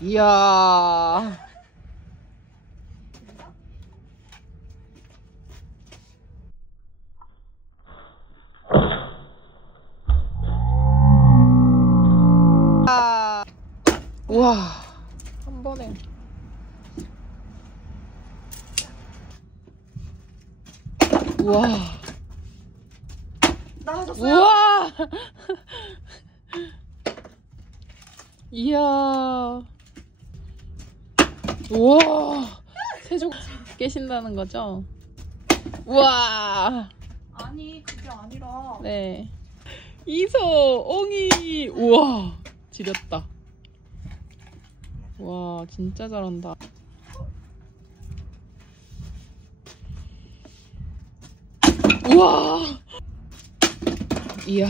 이야. 우와. 한 번에. 우와. 나와줬어요. 우와. 이야. 우와. 새죽 깨신다는 거죠? 우와. 아니 그게 아니라. 네. 이소 옹이. 우와. 지렸다. 와 진짜 잘한다. 우와. 이야.